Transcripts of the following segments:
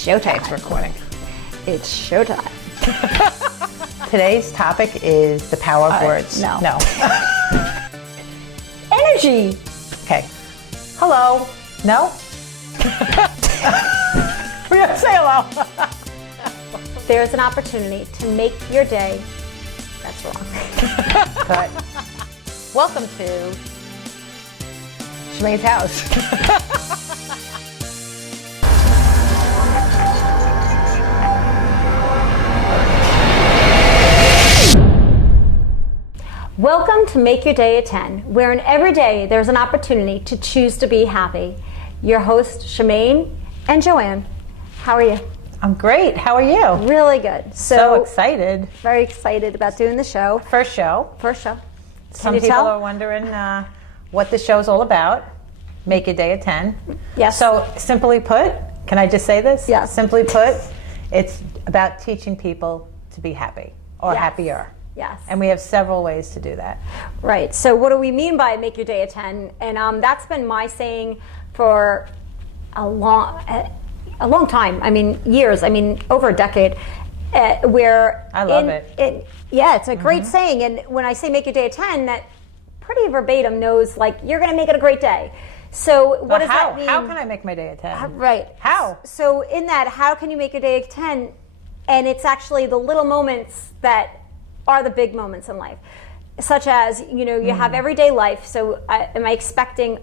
showtime. It's recording. It's showtime. Today's topic is the power of words. No. Energy. Okay. Hello. No? We're going to say hello. There's an opportunity to make your day. That's wrong. But welcome to Shimane's house. Welcome to Make Your Day a 10, where in every day there's an opportunity to choose to be happy. Your hosts, Shimane and Joanne. How are you? I'm great. How are you? Really good. So excited. Very excited about doing the show. First show. Some people are wondering what the show's all about. Make Your Day a 10. Yes. So simply put, can I just say this? Yes. Simply put, it's about teaching people to be happy or Yes. happier. Yes. And we have several ways to do that. Right. So what do we mean by make your day a 10? And that's been my saying for a long time. I mean, years. I mean, over a decade. Where I love it. Yeah, it's a great saying. And when I say make your day a 10, that pretty verbatim knows, like, you're going to make it a great day. So what does that mean? How can I make my day a 10? Right. How? So in that, how can you make your day a 10? And it's actually the little moments that are the big moments in life. Such as, you have everyday life. So am I expecting,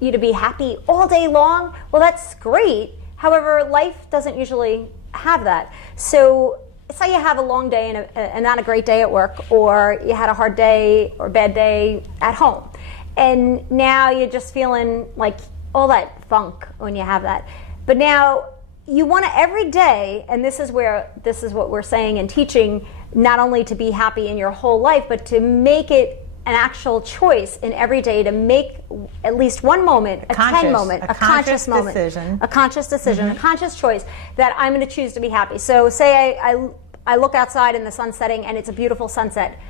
you to be happy all day long? Well, that's great. However, life doesn't usually have that. So say you have a long day and not a great day at work, or you had a hard day or bad day at home. And now you're just feeling like all that funk when you have that. But now you want to every day, and this is what we're saying and teaching, not only to be happy in your whole life, but to make it an actual choice in every day to make at least one moment, a 10 moment, a conscious moment, a conscious decision, a conscious choice that I'm going to choose to be happy. So say I look outside in the sun setting and it's a beautiful sunset,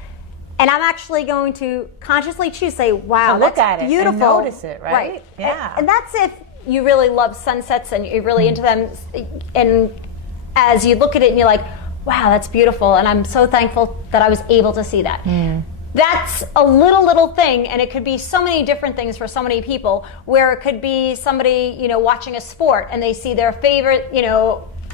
and I'm actually going to consciously choose, say, wow, look that's at it beautiful. And notice it, right? Yeah. And that's if you really love sunsets and you're really into them, and as you look at it and you're like, wow, that's beautiful, and I'm so thankful that I was able to see that. That's a little thing, and it could be so many different things for so many people, where it could be somebody, watching a sport and they see their favorite,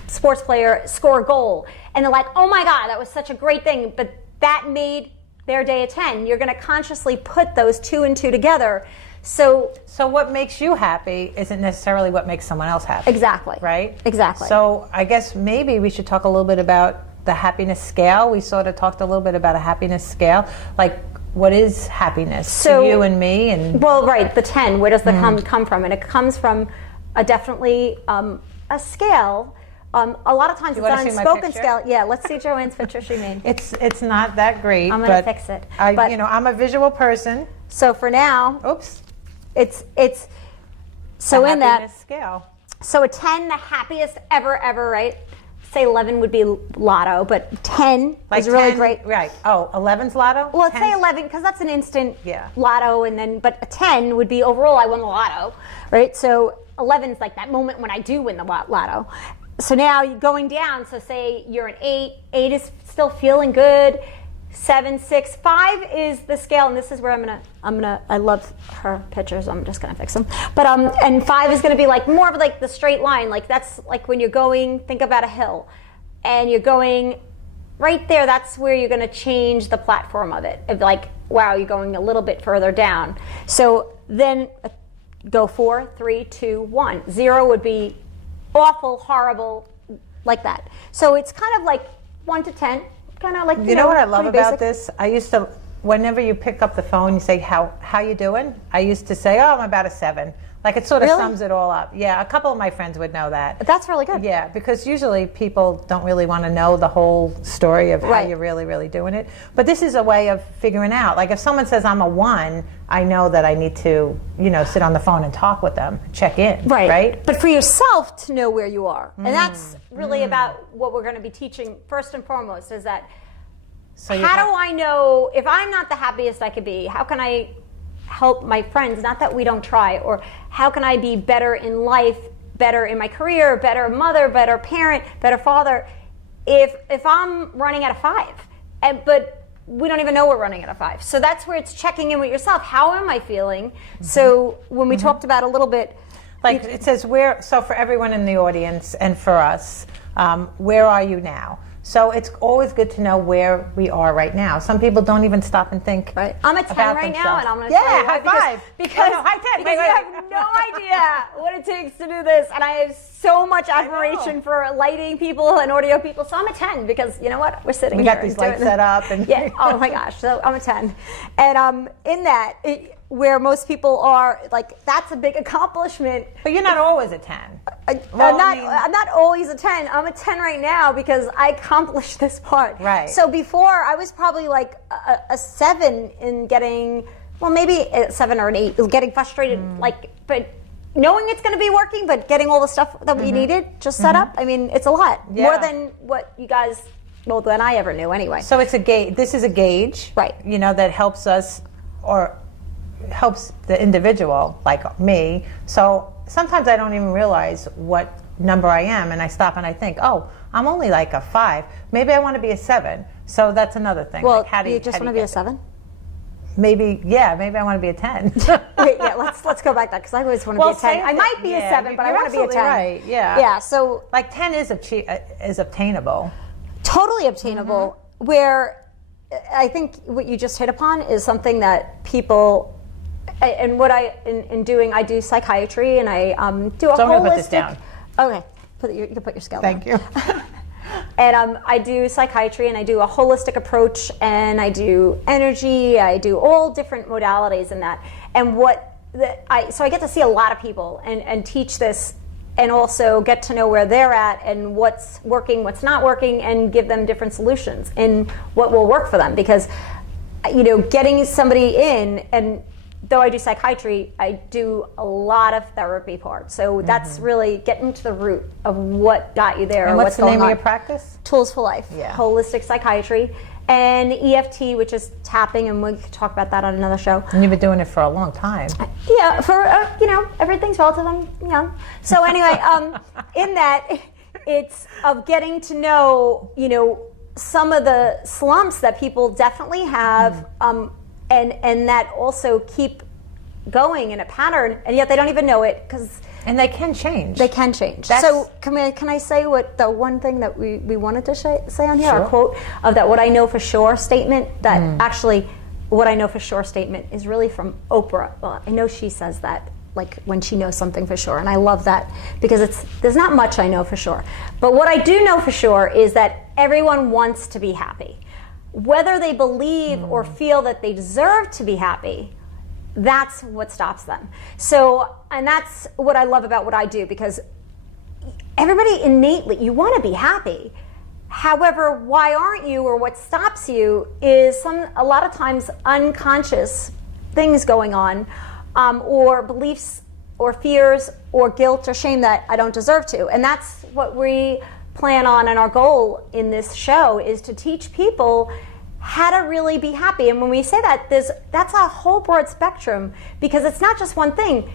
sports player score a goal, and they're like, oh my God, that was such a great thing, but that made their day a 10. You're going to consciously put those two and two together. So what makes you happy isn't necessarily what makes someone else happy. Exactly. Right? Exactly. So I guess maybe we should talk a little bit about the happiness scale. We sort of talked a little bit about a happiness scale. Like, what is happiness to you and me? And well, right, the 10, where does the come from? And it comes from definitely a scale. A lot of times it's on a spoken scale. Yeah, let's see Joanne's picture she made. It's not that great. I'm going to fix it. I'm a visual person. So for now, oops, it's so in that happiness scale. So a 10, the happiest ever, right? Say 11 would be lotto, but 10 is really 10, great. Right. Oh, 11's lotto? Well, let's say 11 because that's an instant Yeah. lotto, but a 10 would be overall I won the lotto, right? So 11's like that moment when I do win the lotto. So now you're going down, so say you're an 8. 8 is still feeling good. 7, 6, 5 is the scale, and this is where I love her pictures, I'm just gonna fix them. But and 5 is gonna be like more of like the straight line, like that's like when you're going, think about a hill, and you're going right there, that's where you're gonna change the platform of it. Of like, wow, you're going a little bit further down. So then go 4, 3, 2, 1. 0 would be awful, horrible, like that. So it's kind of like 1 to 10. Kind of like, you know what I love about this? I used to, whenever you pick up the phone, you say, how you doing? I used to say, I'm about a 7. Like, it sort of sums it all up. Yeah, a couple of my friends would know that. That's really good. Yeah, because usually people don't really want to know the whole story of how you're really, really doing it. But this is a way of figuring out. Like, if someone says I'm a 1, I know that I need to, sit on the phone and talk with them, check in. Right? But for yourself to know where you are. And that's really about what we're going to be teaching first and foremost, is that how do I know if I'm not the happiest I could be? How can I help my friends? Not that we don't try. Or how can I be better in life better in my career, better mother, better parent, better father, if I'm running at a 5, but we don't even know we're running at a 5. So that's where it's checking in with yourself. How am I feeling? So when we talked about a little bit, like it says so for everyone in the audience and for us, where are you now? So it's always good to know where we are right now. Some people don't even stop and think. Right. I'm a 10 right now, and I'm going to tell tell you why. High five. Because high 10. Because you have no idea what it takes to do this, and I have so much admiration for lighting people and audio people. So I'm a 10 because you know what? We're sitting. We here got these lights set up, and yeah. Oh my gosh. So I'm a 10, and in that. Where most people are, like, that's a big accomplishment. But you're not always a 10. I'm not always a 10. I'm a 10 right now because I accomplished this part. Right. So before, I was probably like a 7 in getting, well, maybe a 7 or an 8, getting frustrated, but knowing it's going to be working, but getting all the stuff that we needed just set up. I mean, it's a lot. Yeah. More than what you guys, well, than I ever knew anyway. So it's a gauge. This is a gauge. Right. You know, that helps us, or helps the individual, like me. So sometimes I don't even realize what number I am, and I stop and I think, oh, I'm only like a 5. Maybe I want to be a 7. So that's another thing. Well, like, how do you just want to be a 7? Maybe I want to be a 10. Wait, yeah, let's go back that because I always want to be a 10. I might be a 7, but I want to be a 10. Right, yeah. Yeah, so like 10 is obtainable. Totally obtainable. Where I think what you just hit upon is something that people, and what in doing, I do psychiatry, and I do a holistic. So I'm going to put this down. Okay, you can put your scale down. Thank you. And I do psychiatry, and I do a holistic approach, and I do energy, I do all different modalities in that. And so I get to see a lot of people and teach this, and also get to know where they're at and what's working, what's not working, and give them different solutions and what will work for them. Because, getting somebody in, and though I do psychiatry, I do a lot of therapy parts. So that's really getting to the root of what got you there. And what's the name of your practice? Tools for Life. Yeah. Holistic Psychiatry. And EFT, which is tapping, and we could talk about that on another show. And you've been doing it for a long time. Yeah, for, everything's relative. I'm young. So anyway, in that, it's of getting to know, some of the slumps that people definitely have, and that also keep going in a pattern, and yet they don't even know it because. And they can change. They can change. So can I say what the one thing that we wanted to say on here? Sure. Our quote of that "what I know for sure" statement. That actually, what I know for sure statement is really from Oprah. Well, I know she says that like when she knows something for sure, and I love that because there's not much I know for sure. But what I do know for sure is that everyone wants to be happy, whether they believe or feel that they deserve to be happy. That's what stops them. So, and that's what I love about what I do, because everybody innately, you want to be happy. However, why aren't you, or what stops you is a lot of times unconscious things going on, or beliefs or fears or guilt or shame that I don't deserve to. And that's what we plan on, and our goal in this show is to teach people how to really be happy. And when we say that, that's a whole broad spectrum, because it's not just one thing.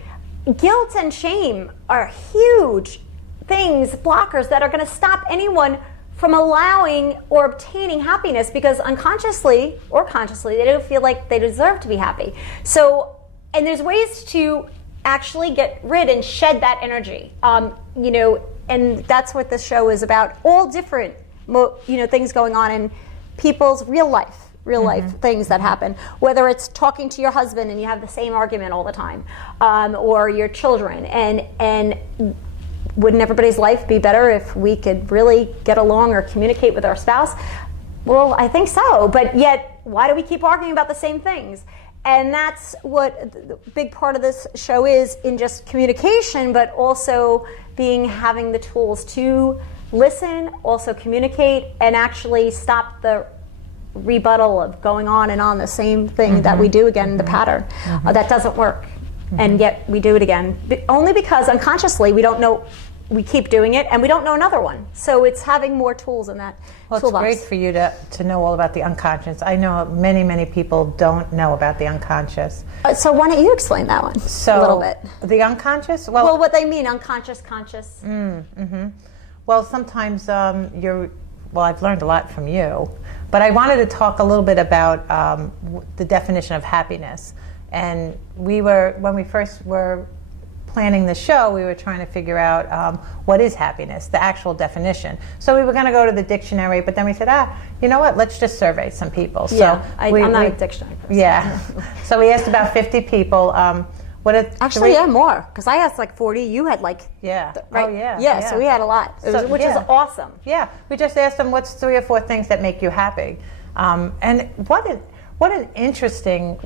Guilt and shame are huge things, blockers that are going to stop anyone from allowing or obtaining happiness, because unconsciously or consciously they don't feel like they deserve to be happy. So, and there's ways to actually get rid and shed that energy, and that's what this show is about. All different things going on in people's real life things that happen, whether it's talking to your husband and you have the same argument all the time, or your children, and wouldn't everybody's life be better if we could really get along or communicate with our spouse? Well, I think so, but yet why do we keep arguing about the same things? And that's what the big part of this show is, in just communication, but also having the tools to listen, also communicate, and actually stop the rebuttal of going on and on the same thing that we do again, the pattern. That doesn't work. And yet we do it again. Only because unconsciously we don't know we keep doing it, and we don't know another one. So it's having more tools in that toolbox. It's great for you to know all about the unconscious. I know many people don't know about the unconscious. So why don't you explain that one a little bit? The unconscious? Well, what they mean, unconscious, conscious. Well, sometimes I've learned a lot from you, but I wanted to talk a little bit about the definition of happiness. And when we first were planning the show, we were trying to figure out what is happiness, the actual definition. So we were going to go to the dictionary, but then we said, you know what, let's just survey some people. So I'm not a dictionary person. Yeah. So we asked about 50 people. More, because I asked like 40, you had like... Yeah. Right? Oh, yeah. Yeah, so we had a lot, which is awesome. Yeah, we just asked them, what's 3 or 4 things that make you happy? And what an interesting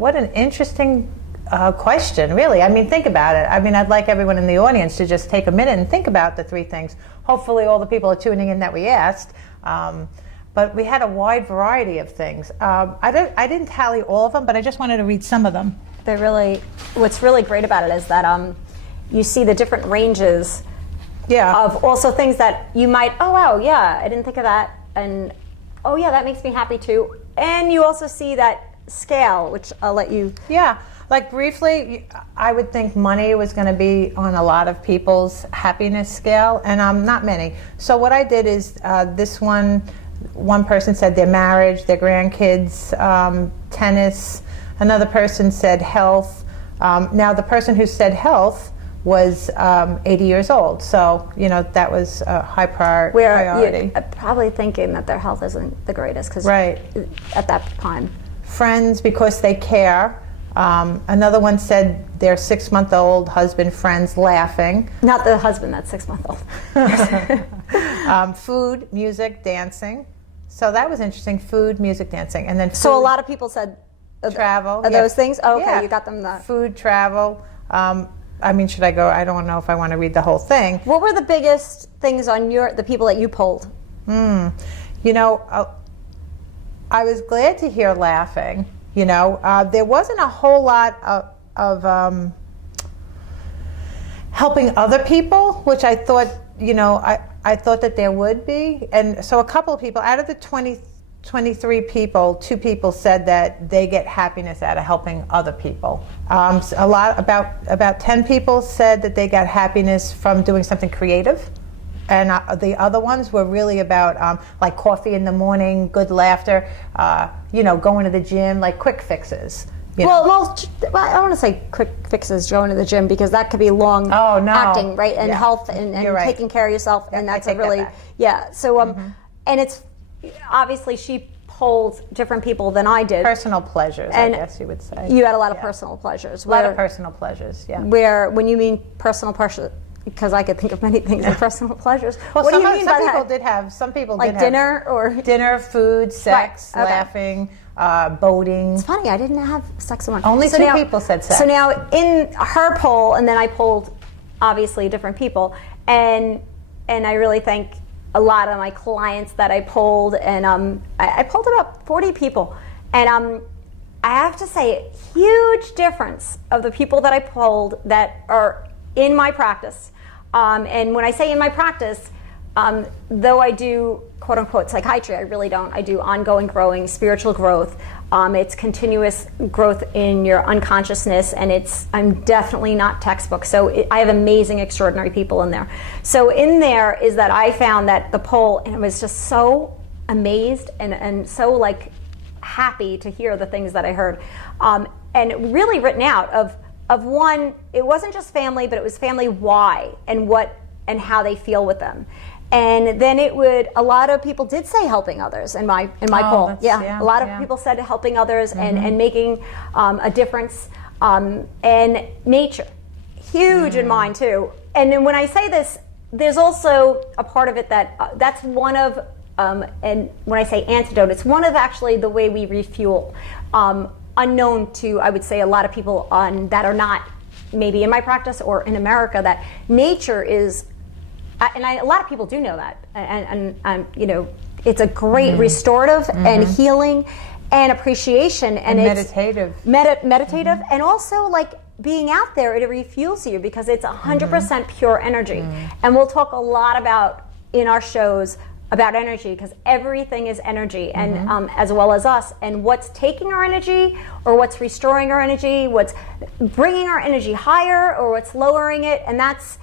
question, really. I mean, think about it. I mean, I'd like everyone in the audience to just take a minute and think about the 3 things. Hopefully all the people are tuning in that we asked. But we had a wide variety of things. I didn't tally all of them, but I just wanted to read some of them. What's really great about it is that you see the different ranges of also things that you might, oh wow, yeah, I didn't think of that, and oh yeah, that makes me happy too. And you also see that scale, which I'll let you... Yeah, like briefly, I would think money was going to be on a lot of people's happiness scale, and not many. So what I did is this one person said their marriage, their grandkids, tennis. Another person said health. Now the person who said health was 80 years old, so that was a high priority. You're probably thinking that their health isn't the greatest, because at that time. Friends, because they care. Another one said their 6-month-old husband, friends, laughing. Not the husband that's 6-month-old. Food, music, dancing. So that was interesting. Food, music, dancing, and then food, so a lot of people said travel. Those things. Oh, okay, you got them. Food, travel. I mean, should I go? I don't know if I want to read the whole thing. What were the biggest things on the people that you polled? I was glad to hear laughing. There wasn't a whole lot of helping other people, which I thought, I thought that there would be. And so a couple of people, out of the 23 people, 2 people said that they get happiness out of helping other people. About 10 people said that they got happiness from doing something creative. And the other ones were really about like coffee in the morning, good laughter, going to the gym, like quick fixes. Well, I don't want to say quick fixes, going to the gym, because that could be long acting, right? And health and taking care of yourself, and that's So, and it's obviously she polled different people than I did. Personal pleasures, I guess you would say. You had a lot of personal pleasures. A lot of personal pleasures, yeah. Where, when you mean personal pleasures, because I could think of many things in personal pleasures. Well, what do you mean by that? Some people did have dinner or dinner, food, sex, laughing, boating. It's funny, I didn't have sex in one. Only 2 people said sex. So now in her poll, and then I polled obviously different people, and I really thank a lot of my clients that I polled, and I polled about 40 people, and I have to say, huge difference of the people that I polled that are in my practice. And when I say in my practice, though I do quote unquote psychiatry, I really don't. I do ongoing growing, spiritual growth. It's continuous growth in your unconsciousness, and I'm definitely not textbook. So I have amazing, extraordinary people in there. So in there is that I found that the poll, and I was just so amazed and so like happy to hear the things that I heard, and really written out of one, it wasn't just family, but it was family why and what and how they feel with them. And then a lot of people did say helping others in my poll. A lot of people said helping others and making a difference, and nature, huge in mine too. And then when I say this, there's also a part of it that's one of, and when I say antidote, it's one of actually the way we refuel. Unknown to, I would say, a lot of people that are not maybe in my practice or in America, that nature is, and a lot of people do know that, and it's a great restorative and healing and appreciation, and it's meditative. Meditative, and also like being out there, it refuels you because it's 100% pure energy. And we'll talk a lot about in our shows about energy, because everything is energy, and as well as us, and what's taking our energy or what's restoring our energy, what's bringing our energy higher or what's lowering it. And that's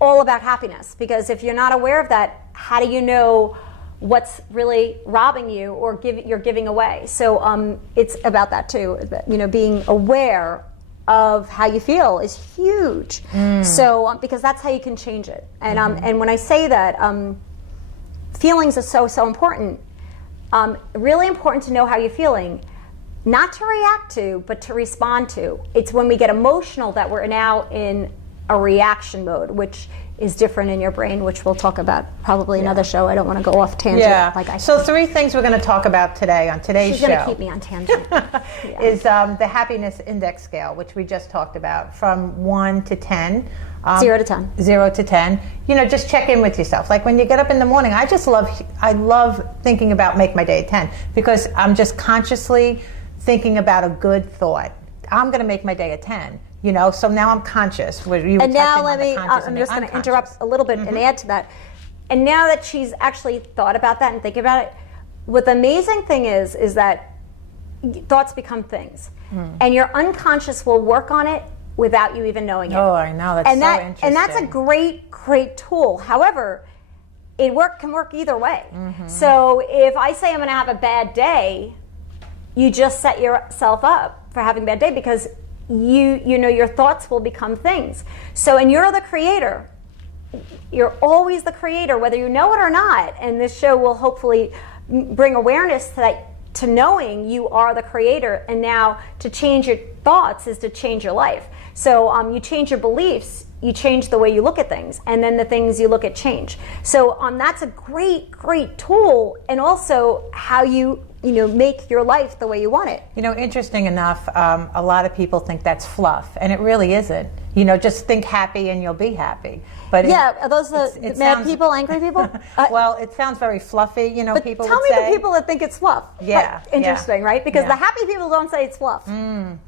all about happiness, because if you're not aware of that, how do you know what's really robbing you or you're giving away? So it's about that too. You know, being aware of how you feel is huge. So because that's how you can change it. And and when I say that, feelings are so important. Really important to know how you're feeling, not to react to, but to respond to. It's when we get emotional that we're now in a reaction mode, which is different in your brain, which we'll talk about probably another show. I don't want to go off tangent. So 3 things we're going to talk about today on today's show. She's going to keep me on tangent. Is the happiness index scale, which we just talked about, from 1 to 10. 0 to 10. 0 to 10. You know, just check in with yourself. Like when you get up in the morning, I love thinking about make my day a 10, because I'm just consciously thinking about a good thought. I'm going to make my day a 10. You know, so now I'm conscious. And now I'm just going to interrupt a little bit and add to that. And now that she's actually thought about that and thinking about it, what the amazing thing is that thoughts become things. And your unconscious will work on it without you even knowing it. Oh, I know. That's so interesting. And that's a great, great tool. However, it can work either way. So if I say I'm going to have a bad day, you just set yourself up for having a bad day, because you know your thoughts will become things. So, and you're the creator. You're always the creator, whether you know it or not. And this show will hopefully bring awareness to that, to knowing you are the creator. And now to change your thoughts is to change your life. So you change your beliefs, you change the way you look at things, and then the things you look at change. So that's a great, great tool, and also how you make your life the way you want it. You know, interesting enough, a lot of people think that's fluff, and it really isn't. You know, just think happy and you'll be happy. But are those the mad people, angry people? Well, it sounds very fluffy, you know, but people tell would me say. the people that think it's fluff. Interesting, right? Because the happy people don't say it's fluff.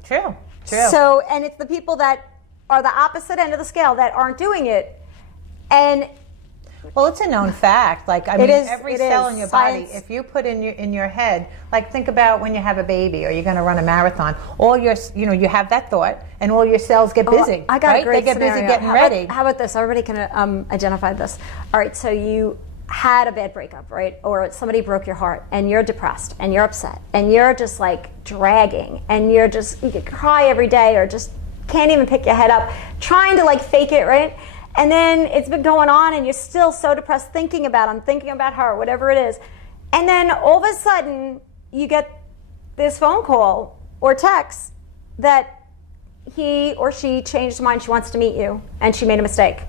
True. So, and it's the people that are the opposite end of the scale that aren't doing it. And well, it's a known fact. Like, I mean, every cell in your science. body, if you put in your head, like think about when you have a baby or you're going to run a marathon, all your, you have that thought and all your cells get busy. I got a great They get scenario. busy getting ready. How about this? Everybody can identify this. All right, so you had a bad breakup, right? Or somebody broke your heart and you're depressed and you're upset and you're just like dragging and you could cry every day or just can't even pick your head up, trying to like fake it, right? And then it's been going on and you're still so depressed thinking about him, thinking about her, whatever it is. And then all of a sudden you get this phone call or text that he or she changed her mind, she wants to meet you, and she made a mistake.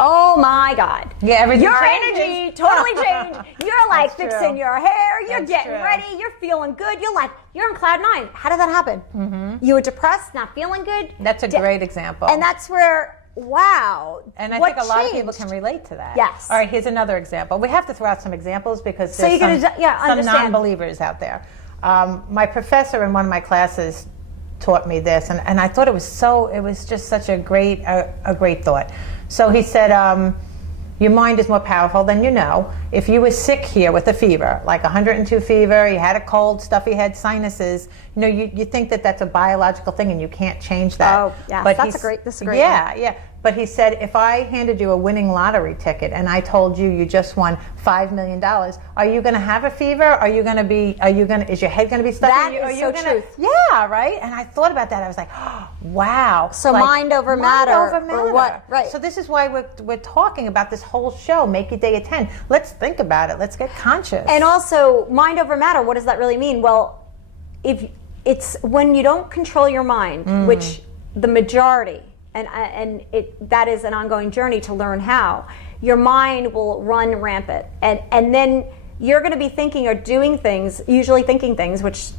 Oh my God. Yeah, everything your changes. Energy totally changed. You're like That's fixing true. your hair, you're That's getting true. ready, you're feeling good, you're on cloud 9. How did that happen? You were depressed, not feeling good. That's a great example. And that's where, wow. And I what think a lot of people changed? can relate to that. Yes. All right, here's another example. We have to throw out some examples because So there's you some understand. non-believers out there. My professor in one of my classes taught me this, and I thought it was just such a great thought. So he said, your mind is more powerful than you know. If you were sick here with a fever, like 102 fever, you had a cold, stuffy head, sinuses, you think that that's a biological thing and you can't change that. Oh, yeah, that's a great one. Yeah. But he said, if I handed you a winning lottery ticket and I told you just won $5 million, are you going to have a fever? Is your head going to be stuck? That is so truth. Yeah, right? And I thought about that. I was like, oh, wow. So mind over matter. Or what? Right. So this is why we're talking about this whole show, Make Your Day a 10. Let's think about it. Let's get conscious. And also, mind over matter, what does that really mean? Well, if it's when you don't control your mind, which the majority, and that is an ongoing journey to learn how, your mind will run rampant. And then you're going to be thinking or doing things, usually thinking things, which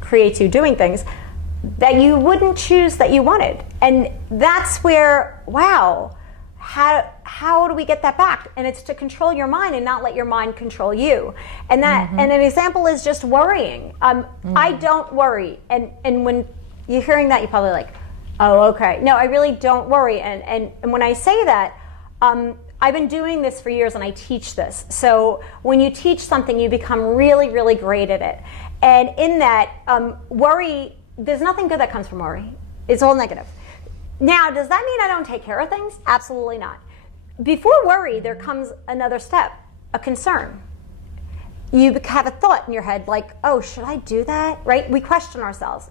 creates you doing things, that you wouldn't choose that you wanted. And that's where, wow, how do we get that back? And it's to control your mind and not let your mind control you. And that and an example is just worrying. I don't worry. And when you're hearing that, you're probably like, Oh, okay. No, I really don't worry. And when I say that, I've been doing this for years and I teach this. So when you teach something, you become really, really great at it. And in that, worry, there's nothing good that comes from worry. It's all negative. Now, does that mean I don't take care of things? Absolutely not. Before worry, there comes another step, a concern. You have a thought in your head like, oh, should I do that? Right? We question ourselves.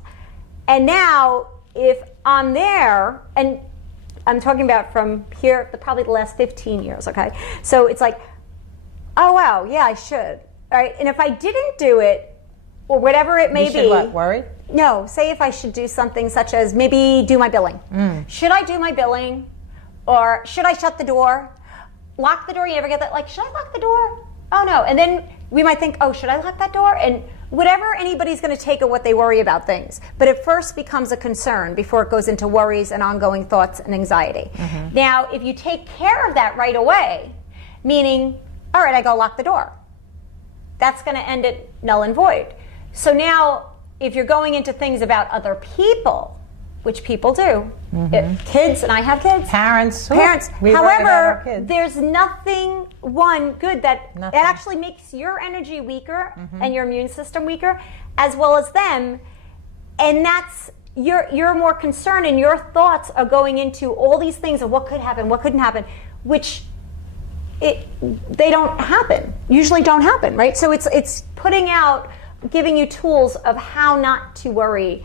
And now, if I'm there, and I'm talking about from here, probably the last 15 years, okay? So it's like, oh, wow, yeah, I should. All right? And if I didn't do it, or whatever it may be. You should what, worry? No, say if I should do something such as maybe do my billing. Should I do my billing? Or should I shut the door? Lock the door? You ever get that? Like, should I lock the door? Oh, no. And then we might think, oh, should I lock that door? And whatever anybody's going to take of what they worry about things. But it first becomes a concern before it goes into worries and ongoing thoughts and anxiety. Now, if you take care of that right away, meaning, all right, I go lock the door. That's going to end it null and void. So now, if you're going into things about other people, which people do, kids, and I have kids. Parents. However, there's nothing, good that it actually makes your energy weaker and your immune system weaker, as well as them. And that's, you're more concerned and your thoughts are going into all these things of what could happen, what couldn't happen, which they don't happen, usually don't happen, right? So it's putting out, giving you tools of how not to worry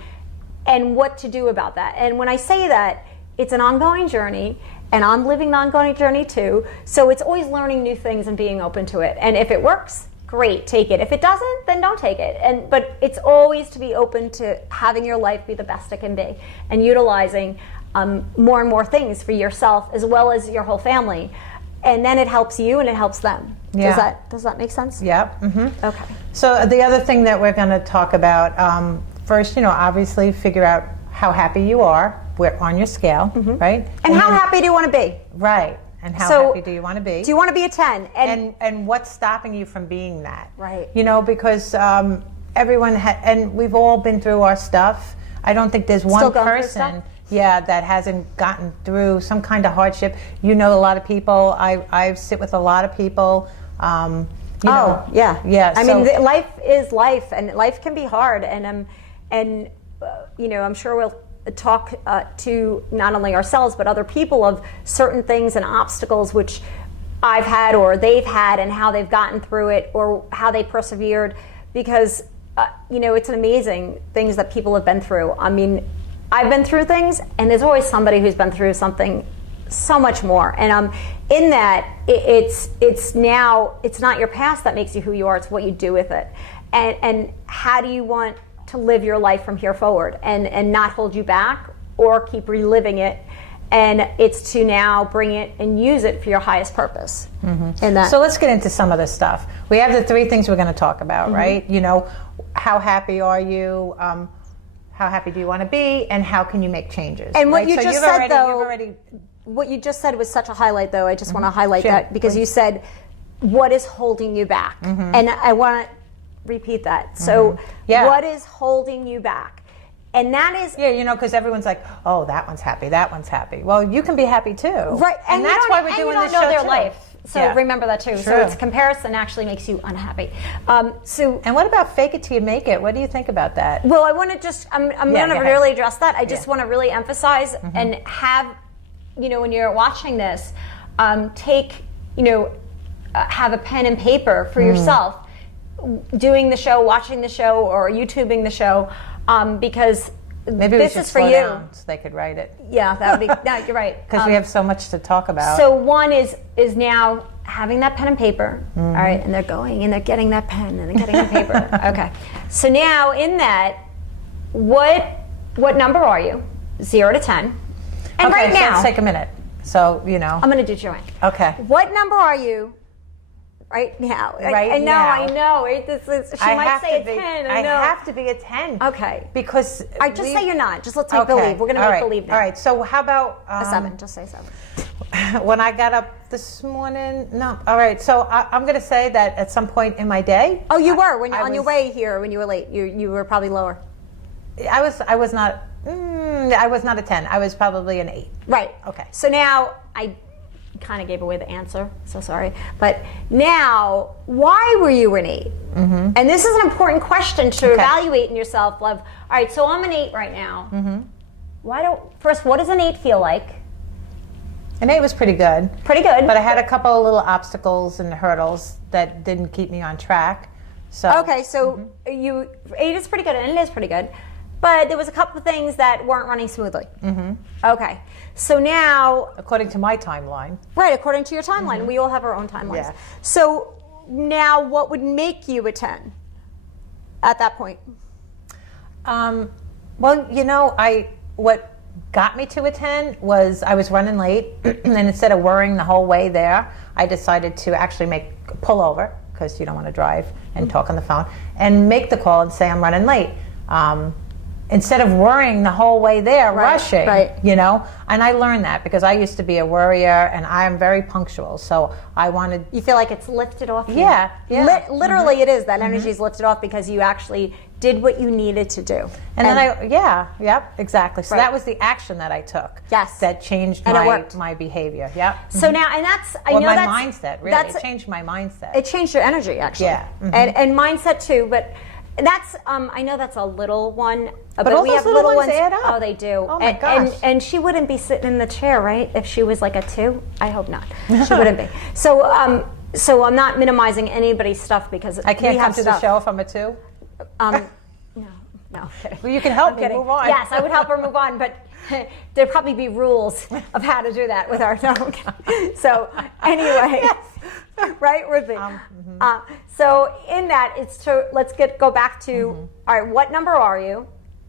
and what to do about that. And when I say that, it's an ongoing journey, and I'm living the ongoing journey too. So it's always learning new things and being open to it. And if it works, great, take it. If it doesn't, then don't take it. But it's always to be open to having your life be the best it can be, and utilizing more and more things for yourself as well as your whole family. And then it helps you and it helps them. Yeah. Does that make sense? Yeah. Okay. So the other thing that we're going to talk about, first, obviously figure out how happy you are on your scale, right? And how happy do you want to be? Right. And how happy do you want to be? Do you want to be a 10? And what's stopping you from being that? Right. Because everyone, and we've all been through our stuff. I don't think there's one person that hasn't gotten through some kind of hardship. A lot of people. I sit with a lot of people. Yeah. I mean, life is life, and life can be hard. And I'm sure we'll talk to not only ourselves but other people of certain things and obstacles which I've had or they've had, and how they've gotten through it or how they persevered. Because it's an amazing things that people have been through. I mean, I've been through things, and there's always somebody who's been through something so much more. And in that, it's not your past that makes you who you are. It's what you do with it, and how do you want to live your life from here forward, and not hold you back or keep reliving it. And it's to now bring it and use it for your highest purpose. In that. So let's get into some of this stuff. We have the 3 things we're going to talk about, right? How happy are you? How happy do you want to be? And how can you make changes? And what you just said, what you just said was such a highlight, though. I just want to highlight that, because you said, what is holding you back? And I want to repeat that. So what is holding you back? And that is... Yeah, because everyone's like, oh, that one's happy, that one's happy. Well, you can be happy too. Right. And that's why we're doing this show, you don't know their too. life. So remember that too. True. So it's comparison actually makes you unhappy. And what about fake it till you make it? What do you think about that? Well, I want to just... I'm going to really address that. I just want to really emphasize and have... when you're watching this, take, have a pen and paper for yourself, doing the show, watching the show, or YouTubing the show, because maybe this is for you. Down so they could write it. Yeah, that would be. No, you're right. Because we have so much to talk about. So one is now having that pen and paper. All right, and they're going and they're getting that pen and they're getting the paper. Okay. So now in that, what number are you? 0 to 10. And right now, let's take a minute. So, I'm going to do Joanne. Okay. What number are you right now? I know. She might say a 10. I have to be a 10. Okay. Because... just say you're not. Just let's make believe. We're going to make believe now. All right. So how about... a 7. Just say 7. When I got up this morning... No. All right. So I'm going to say that at some point in my day... Oh, you were. On your way here, when you were late, you were probably lower. I was not a 10. I was probably an 8. Right. Okay. So now I kind of gave away the answer, so sorry. But now, why were you an 8? Mm-hmm. And this is an important question to evaluate in yourself. Of, all right, so I'm an 8 right now. Mm-hmm. First, what does an 8 feel like? An 8 was pretty good. Pretty good. But I had a couple of little obstacles and hurdles that didn't keep me on track. So okay, so 8 is pretty good, and it is pretty good. But there was a couple of things that weren't running smoothly. Mm-hmm. Okay, so now... According to my timeline. Right, according to your timeline. Mm-hmm. We all have our own timelines. Yeah. So now what would make you a 10 at that point? Well, what got me to a 10 was I was running late, and instead of worrying the whole way there, I decided to actually pull over, because you don't want to drive and talk on the phone, and make the call and say I'm running late. Instead of worrying the whole way there, rushing, and I learned that because I used to be a worrier, and I am very punctual, so I wanted... You feel like it's lifted off you? Yeah. Literally it is. That energy is lifted off because you actually did what you needed to do. And then exactly. So that was the action that I took. Yes. That changed my behavior. Yep. So now, and that's... my mindset, really. It changed my mindset. It changed your energy, actually. Yeah. Mm-hmm. And mindset, too, but... That's I know that's a little one, but all we those have little ones add up. Oh, they do. Oh my gosh! And she wouldn't be sitting in the chair, right? If she was like a 2, I hope not. She wouldn't be. So I'm not minimizing anybody's stuff because I can't come to the show if I'm a 2. No. Kidding. Well, you can help me move on. Yes, I would help her move on, but there'd probably be rules of how to do that with our dog. So anyway. Yes. Right, Ruthie. So in that, let's go back to all right. What number are you?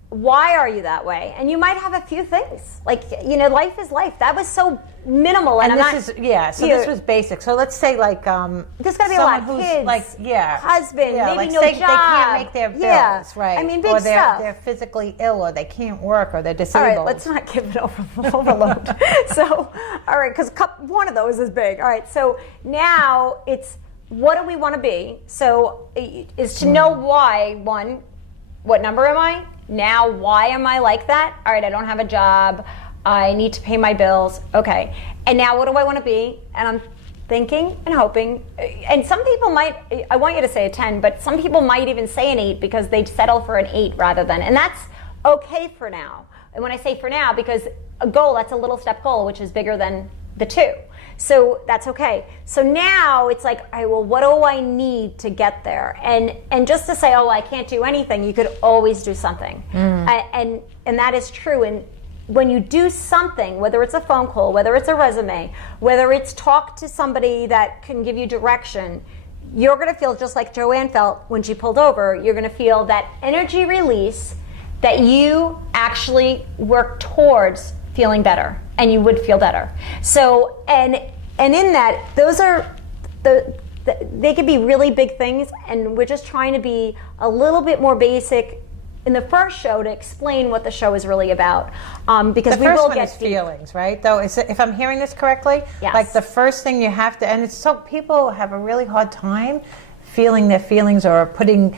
Why are you that way? And you might have a few things. Like life is life. That was so minimal, and this was basic. So let's say there's got to be a lot of kids, husband, maybe no job. They can't make their bills, right? I mean, big or stuff. They're physically ill, or they can't work, or they're disabled. All right, let's not give it overload. So, all right, because one of those is big. All right, so now it's what do we want to be? So is to know why. One, what number am I? Now, why am I like that? All right, I don't have a job. I need to pay my bills. Okay. And now what do I want to be? And I'm thinking and hoping. And some people I want you to say a 10, but some people might even say an 8 because they'd settle for an 8 rather than. And that's okay for now. And when I say for now, because a goal, that's a little step goal, which is bigger than the 2. So that's okay. So now it's like, all right, well, what do I need to get there? And just to say, oh, I can't do anything, you could always do something. And that is true. And when you do something, whether it's a phone call, whether it's a resume, whether it's talk to somebody that can give you direction, you're going to feel just like Joanne felt when she pulled over. You're going to feel that energy release that you actually work towards feeling better, and you would feel better. So, and in that, those are they could be really big things, and we're just trying to be a little bit more basic in the first show to explain what the show is really about. Because the first one is feelings, right? Though, if I'm hearing this correctly, yes. Like the first thing you have to, and it's so people have a really hard time feeling their feelings or putting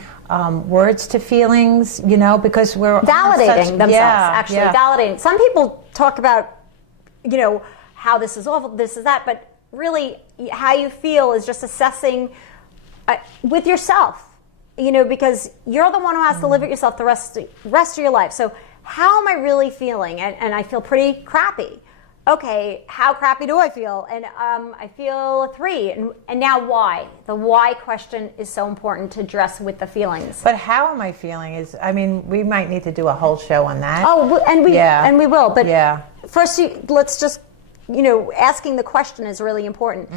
words to feelings, because we're validating themselves, validating. Some people talk about, how this is awful, this is that, but really how you feel is just assessing with yourself, because you're the one who has to live with yourself the rest of your life. So how am I really feeling? And I feel pretty crappy. Okay, how crappy do I feel? And I feel a 3. And now why? The why question is so important to address with the feelings. But how am I feeling we might need to do a whole show on that. Oh, and we will. But yeah. First, let's just, asking the question is really important.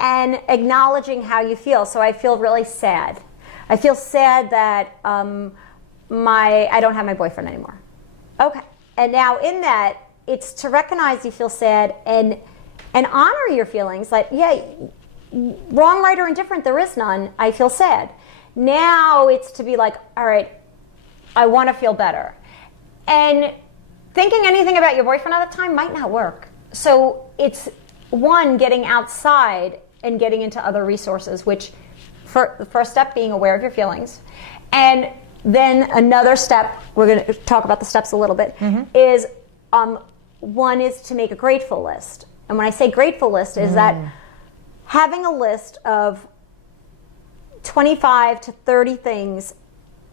And acknowledging how you feel. So I feel really sad. I feel sad that I don't have my boyfriend anymore. Okay. And now in that, it's to recognize you feel sad and honor your feelings. Like, wrong, right, or indifferent, there is none. I feel sad. Now it's to be like, all right, I want to feel better. And thinking anything about your boyfriend at the time might not work. So it's, one, getting outside and getting into other resources, which the first step being aware of your feelings. And Then another step, we're going to talk about the steps a little bit, is one is to make a grateful list. And when I say grateful list is that having a list of 25 to 30 things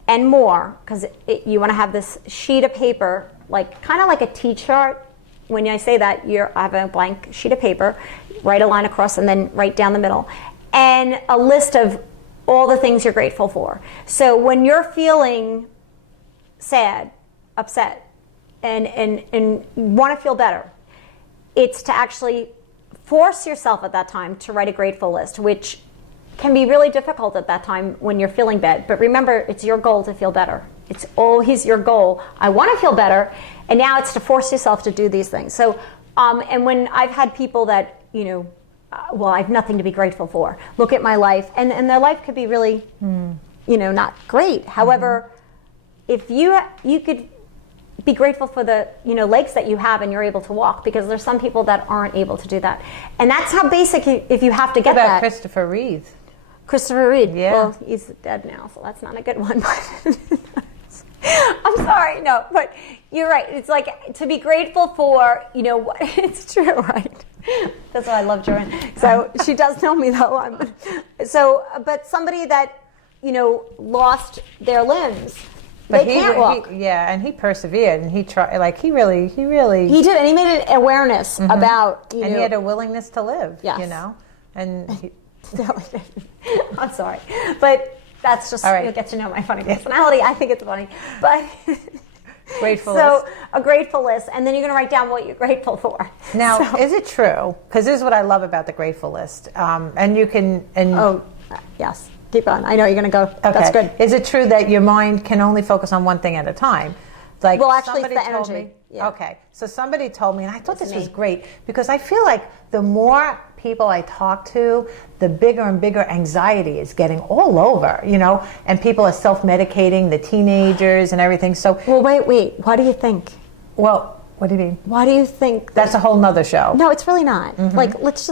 and more, because you want to have this sheet of paper, like kind of like a T-chart. When I say that, I have a blank sheet of paper, write a line across and then right down the middle, and a list of all the things you're grateful for. So when you're feeling sad, upset, and want to feel better, it's to actually force yourself at that time to write a grateful list, which can be really difficult at that time when you're feeling bad. But remember, it's your goal to feel better. It's always your goal. I want to feel better, and now it's to force yourself to do these things. So, and when I've had people that, well, I have nothing to be grateful for. Look at my life, and their life could be really, not great. However, if you could be grateful for the legs that you have and you're able to walk, because there's some people that aren't able to do that, and that's how basic. If you have to get what about that. Christopher Reeve? Christopher Reeve. Yeah. Well, he's dead now, so that's not a good one. I'm sorry, no, but you're right. It's like to be grateful for, it's true, right? That's why I love Joanne. So she does know me though. But somebody that, lost their limbs, But they can't walk. And he persevered, and he tried. Like he really. He did, and he made an awareness about, and he had a willingness to live. Yes. And I'm sorry, but that's just you'll get to know my funny personality. I think it's funny, but grateful so list. A grateful list, and then you're going to write down what you're grateful for. Now, is it true? Because this is what I love about the grateful list, and you can. Yes, keep on. I know you're going to go. Okay. That's good. Is it true that your mind can only focus on one thing at a time? Like, well, actually, somebody it's the told energy. me. Yeah. Okay, so somebody told me, and I thought this was great, because I feel like the more people I talk to, the bigger and bigger anxiety is getting all over, and people are self-medicating, the teenagers and everything. So, well, wait. Why do you think? Well, what do you mean? Why do you think? That's a whole nother show. No, it's really not. Like, let's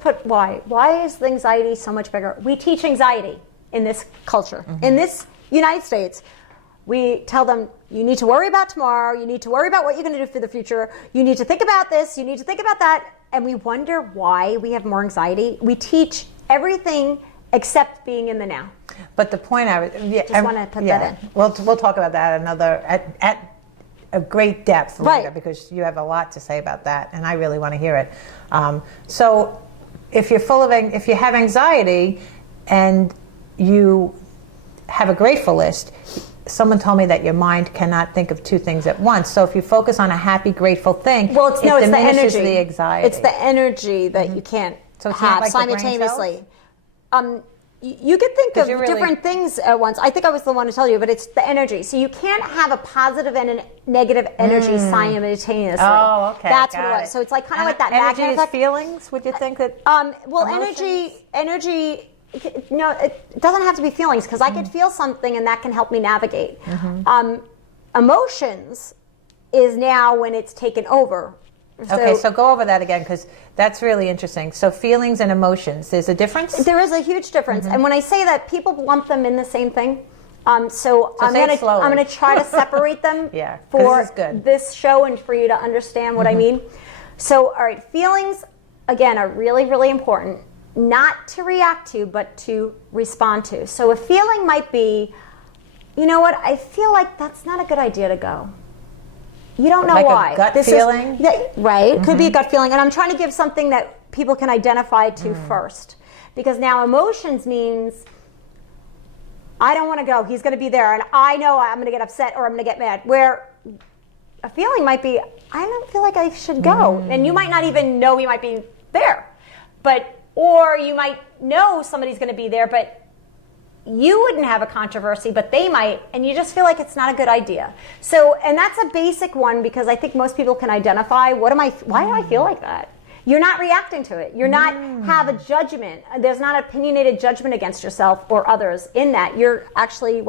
put why. Why is the anxiety so much bigger? We teach anxiety in this culture, in this United States. We tell them, you need to worry about tomorrow, you need to worry about what you're going to do for the future, you need to think about this, you need to think about that, and we wonder why we have more anxiety. We teach everything except being in the now. But the point I was... Just want to put that in. We'll talk about that at a great depth later, because you have a lot to say about that, and I really want to hear it. So if if you have anxiety and you have a grateful list, someone told me that your mind cannot think of two things at once. So if you focus on a happy, grateful thing, it diminishes the anxiety. It's the energy that you can't have simultaneously. You could think of different things at once. I think I was the one to tell you, but it's the energy. So you can't have a positive and a negative energy simultaneously. Oh, okay. That's what it was. So it's like kind of like that energy magnet is feelings. Would you think that? Well, energy. No, it doesn't have to be feelings, because I could feel something and that can help me navigate. Emotions is now when it's taken over. Okay, so go over that again, because that's really interesting. So feelings and emotions, there's a difference? There is a huge difference. And when I say that, people lump them in the same thing. So I'm going to try to separate them for this show and for you to understand what I mean. So, all right, feelings, again, are really, really important. Not to react to, but to respond to. So a feeling might be, you know what, I feel like that's not a good idea to go. You don't know why. A gut feeling? Right. It could be a gut feeling. And I'm trying to give something that people can identify to first. Because now emotions means, I don't want to go. He's going to be there. And I know I'm going to get upset or I'm going to get mad. Where a feeling might be, I don't feel like I should go. And you might not even know he might be there. Or you might know somebody's going to be there, but you wouldn't have a controversy, but they might, and you just feel like it's not a good idea. So, and that's a basic one, because I think most people can identify, why do I feel like that? You're not reacting to it. You're not have a judgment. There's not an opinionated judgment against yourself or others in that. You're actually,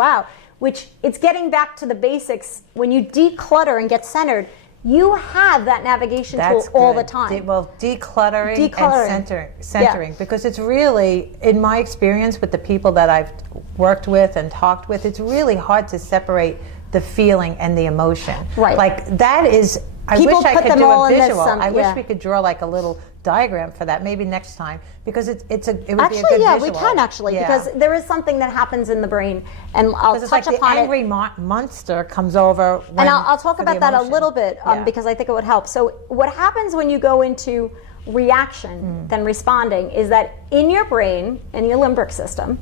which it's getting back to the basics. When you declutter and get centered, you have that navigation tool all the time. Decluttering and centering, because it's really, in my experience with the people that I've worked with and talked with, it's really hard to separate the feeling and the emotion. Right. Like that is, I People wish I put could them do all a in this, visual. I yeah. wish we could draw like a little diagram for that, maybe next time, because it would Actually, be a good yeah, visual. we can actually, Yeah. because there is something that happens in the brain, and I'll It's touch like upon the angry it. monster comes over. And I'll talk for the about that a emotion. little bit Yeah. because I think it would help. So what happens when you go into reaction then responding is that in your brain, in your limbic system,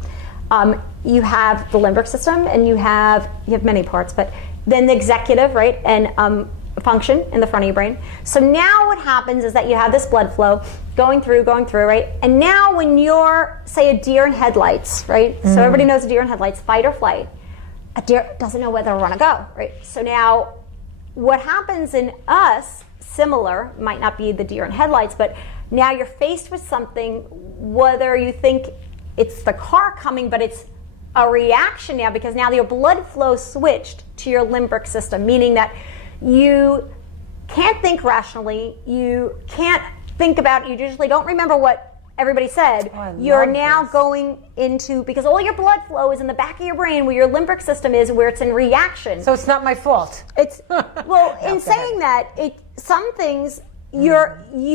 you have the limbic system, and you have many parts, but then the executive, right, and function in the front of your brain. So now what happens is that you have this blood flow going through, right? And now when you're, say, a deer in headlights, right? So everybody knows a deer in headlights, fight or flight. A deer doesn't know whether to run or go, right? So now what happens in us, similar, might not be the deer in headlights, but now you're faced with something, whether you think it's the car coming, but it's a reaction now, because now your blood flow switched to your limbic system, meaning that you can't think rationally, you can't think about, you usually don't remember what everybody said. You're now going into, because all your blood flow is in the back of your brain where your limbic system is, where it's in reaction. So it's not my fault. It's, well, in saying that, some things you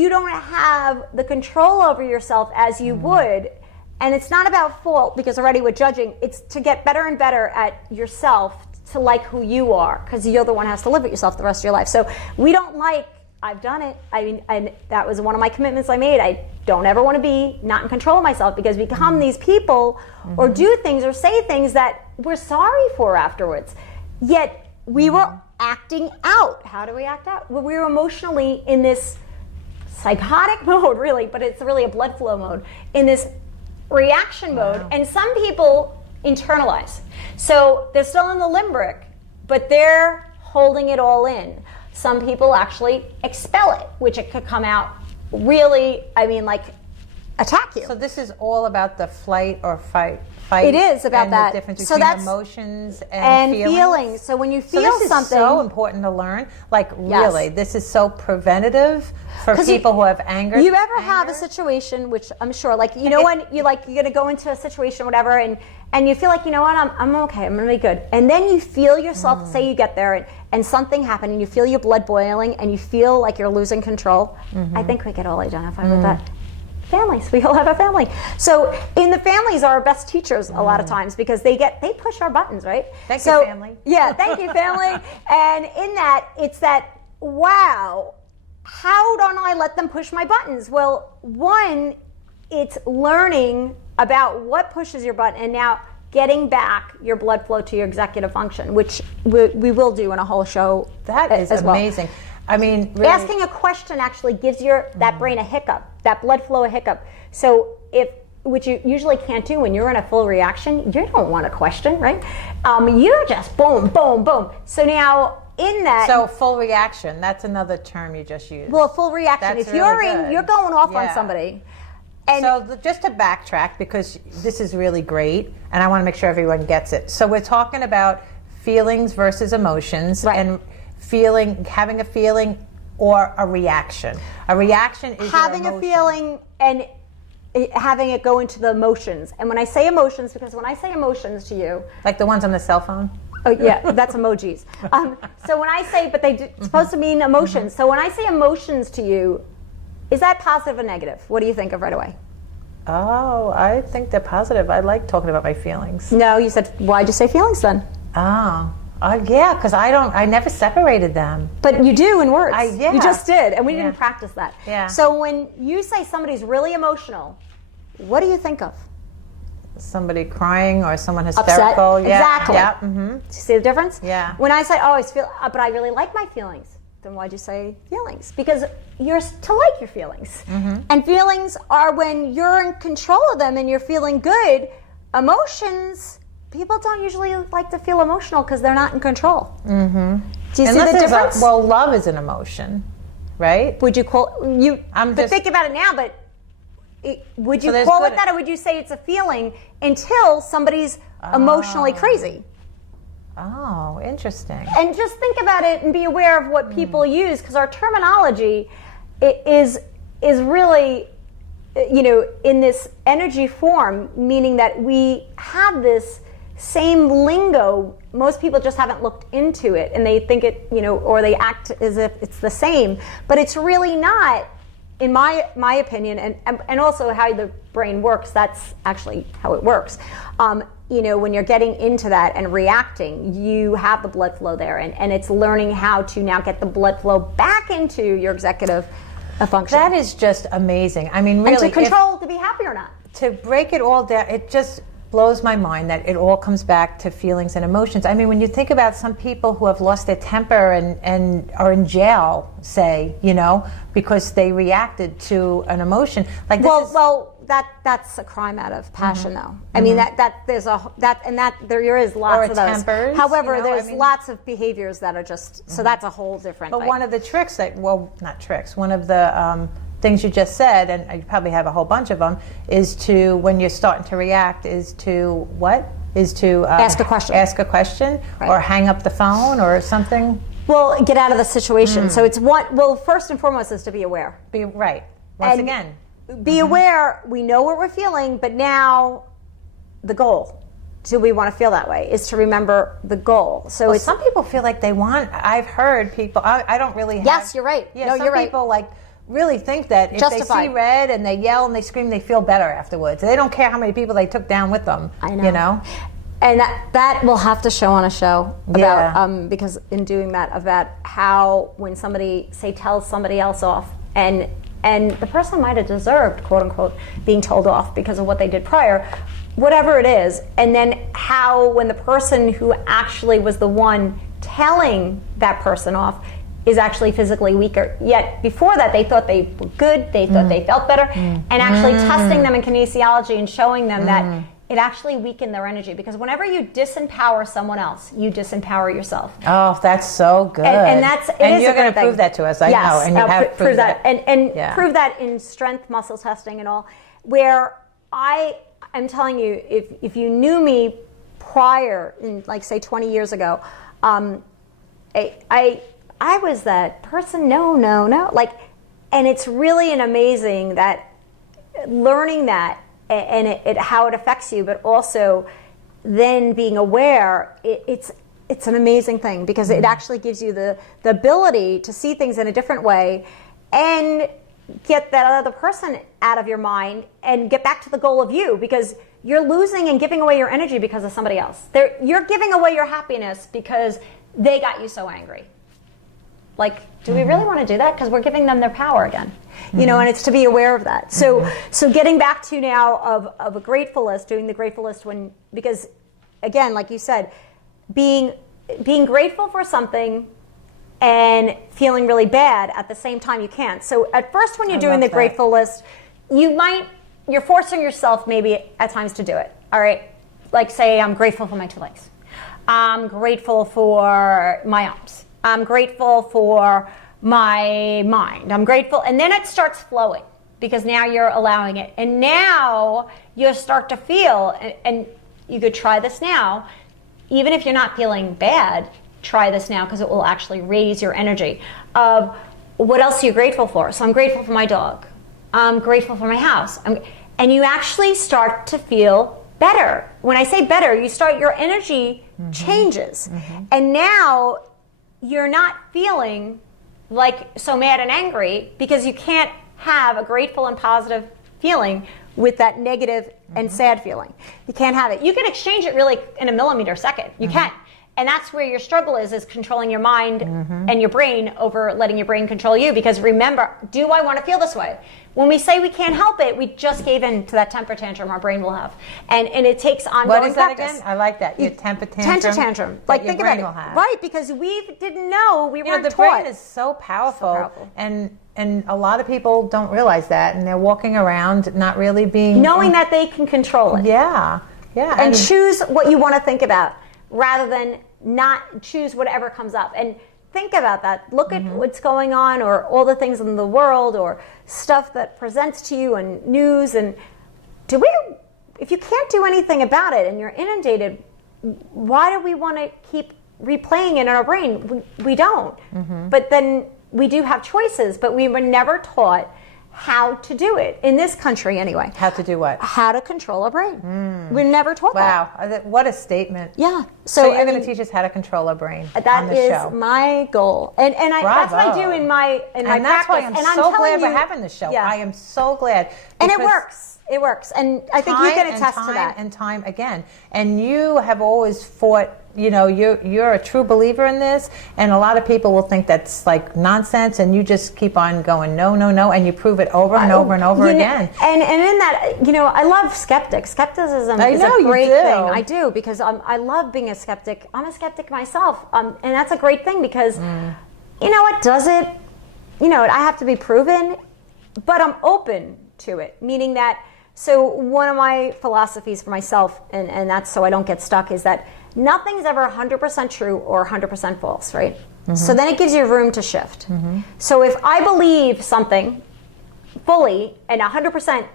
don't have the control over yourself as you would. And it's not about fault, because already with judging, it's to get better and better at yourself, to like who you are, because you're the one who has to live with yourself the rest of your life. So we don't like, I've done it. I mean, and that was one of my commitments I made. I don't ever want to be not in control of myself, because we become these people or do things or say things that we're sorry for afterwards. Yet we were acting out. How do we act out? Well, we were emotionally in this psychotic mode, really, but it's really a blood flow mode, in this reaction mode. And some people internalize. So they're still in the limbic, but they're holding it all in. Some people actually expel it, which it could come out really, like attack you. So this is all about the flight or fight. It is about and that. The difference So between that's emotions and feelings. feelings. So when you feel this is something, so important to learn. Like really, this is so preventative for people who have anger. You ever have a situation, which I'm sure, like when you're gonna go into a situation, whatever, and you feel like, I'm okay, I'm gonna be good, and then you feel yourself. Say you get there and something happened, and you feel your blood boiling, and you feel like you're losing control. I think we could all identify with that. Families, we all have a family. So in the families are our best teachers a lot of times, because they push our buttons, right? Thank you, family. Yeah, thank you, family. And in that, it's that, wow, how don't I let them push my buttons? Well, one, it's learning about what pushes your button, and now getting back your blood flow to your executive function, which we will do in a whole show. That is as well. amazing. I mean, really, asking a question actually gives that brain a hiccup, that blood flow a hiccup. So which you usually can't do when you're in a full reaction, you don't want a question, right? You're just boom, boom, boom. So now in that, so full reaction. That's another term you just used. well, full reaction. That's If you're really good. you're going off on Yeah. somebody. And so just to backtrack, because this is really great, and I want to make sure everyone gets it. So we're talking about feelings versus emotions, Right. and having a feeling or a reaction. A reaction is having your a emotion. feeling and having it go into the emotions. And when I say emotions, because when I say emotions to you, Like the ones on the cell phone? oh yeah, that's emojis. So when I say, but it's supposed to mean emotions. So when I say emotions to you, is that positive or negative? What do you think of right away? Oh, I think they're positive. I like talking about my feelings. No, you said, why'd you say feelings then? Oh, yeah, because I never separated them. But you do in words. Yeah. You just did, and we Yeah. didn't practice that. Yeah. So when you say somebody's really emotional, what do you think of? Somebody crying or someone hysterical. Upset. Yeah. Exactly. Yeah. Mm-hmm. Do you see the difference? Yeah. When I say, but I really like my feelings, then why'd you say feelings? Because you're to like your feelings. Mm-hmm. And feelings are when you're in control of them and you're feeling good. Emotions, people don't usually like to feel emotional because they're not in control. Mm-hmm. Do you see the difference? Well, love is an emotion, right? Would you call you? I'm but just- think about it now. But would you there's call good- it that, or would you say it's a feeling until somebody's emotionally crazy? Oh, interesting. And just think about it and be aware of what people use, because our terminology is really, in this energy form, meaning that we have this same lingo. Most people just haven't looked into it, and they think it, or they act as if it's the same, but it's really not, in my opinion, and also how the brain works. That's actually how it works. When you're getting into that and reacting, you have the blood flow there, and it's learning how to now get the blood flow back into your executive function. That is just amazing. I mean, really, and to control, to be happy or not. To break it all down, it just blows my mind that it all comes back to feelings and emotions. I mean, when you think about some people who have lost their temper and are in jail, say, because they reacted to an emotion. Like this that's a crime out of passion, though. I mean, there is lots of those. Tempers, however, there's lots of behaviors that are just, so that's a whole different thing. But one of the tricks one of the things you just said, and you probably have a whole bunch of them, is to, when you're starting to react, is to ask a question, right. Or hang up the phone or something. Well, get out of the situation. So it's first and foremost is to be aware. Be right. Once again. Be aware, we know what we're feeling, but now the goal, do we want to feel that way, is to remember the goal. So some people feel like they want, I've heard people, I don't really have. Yes, you're right. Yeah, no, some you're right. people really think that if Justified. they see red and they yell and they scream, they feel better afterwards. They don't care how many people they took down with them. I know. And that we'll have to show on a show about, because in doing that, about how when somebody, say, tells somebody else off, and the person might have deserved, quote unquote, being told off because of what they did prior, whatever it is, and then how when the person who actually was the one telling that person off is actually physically weaker. Yet before that, they thought they were good, they thought they felt better, and actually testing them in kinesiology and showing them that it actually weakened their energy. Because whenever you disempower someone else, you disempower yourself. Oh, that's so good. And you're going to prove that to us, I know. And you have prove that. And prove that in strength muscle testing and all. Where I'm telling you, if you knew me prior, in say 20 years ago, I was that person, no. And it's really an amazing that learning that and how it affects you, but also then being aware, it's an amazing thing, because it actually gives you the ability to see things in a different way and get that other person out of your mind and get back to the goal of you, because you're losing and giving away your energy because of somebody else. You're giving away your happiness because they got you so angry. Do we really want to do that? Because we're giving them their power again, and it's to be aware of that. So getting back to now of a grateful list, doing the grateful list because again, like you said, being grateful for something and feeling really bad at the same time, you can't. So at first, when you're doing the grateful list, you're forcing yourself maybe at times to do it. All right, say I'm grateful for my 2 legs. I'm grateful for my arms. I'm grateful for my mind. I'm grateful. And then it starts flowing, because now you're allowing it. And now you start to feel, and you could try this now, even if you're not feeling bad, try this now, because it will actually raise your energy of what else are you grateful for. So I'm grateful for my dog. I'm grateful for my house. And you actually start to feel better. When I say better, your energy changes. And now you're not feeling so mad and angry, because you can't have a grateful and positive feeling with that negative and sad feeling. You can't have it. You can exchange it really in a millimeter second. You can. And that's where your struggle is controlling your mind and your brain over letting your brain control you. Because remember, do I want to feel this way? When we say we can't help it, we just gave in to that temper tantrum our brain will have. And it takes ongoing practice. What is that practice. again? I like that. Your temper tantrum. Temper tantrum. Think about it. Right, because we didn't know, we weren't the taught. brain is so powerful. And a lot of people don't realize that, and they're walking around not really being... Knowing that they can control it. Yeah. And choose what you want to think about, rather than not choose whatever comes up. And think about that. Look at what's going on, or all the things in the world, or stuff that presents to you, and news. And if you can't do anything about it and you're inundated, why do we want to keep replaying it in our brain? We don't. But then we do have choices, but we were never taught how to do it in this country anyway. How to do what? How to control our brain. We're never taught that. Wow, what a statement. Yeah. So you're going to teach us how to control our brain on That this is show. my goal, and that's what I do in my and practice. That's why I'm so glad we're having this show. Yeah. I am so glad, and it works. It works, and I think you can attest to that. And time again. And you have always fought. You know, you're a true believer in this, and a lot of people will think that's like nonsense, and you just keep on going, no, and you prove it over and over and over again. And in that, I love skeptics. Skepticism is a great thing. I do, because I love being a skeptic. I'm a skeptic myself, and that's a great thing because, you know what, does it? I have to be proven, but I'm open to it, meaning that. So one of my philosophies for myself, and that's so I don't get stuck, is that nothing's ever 100% true or 100% false, right? So then it gives you room to shift. So if I believe something fully and 100%,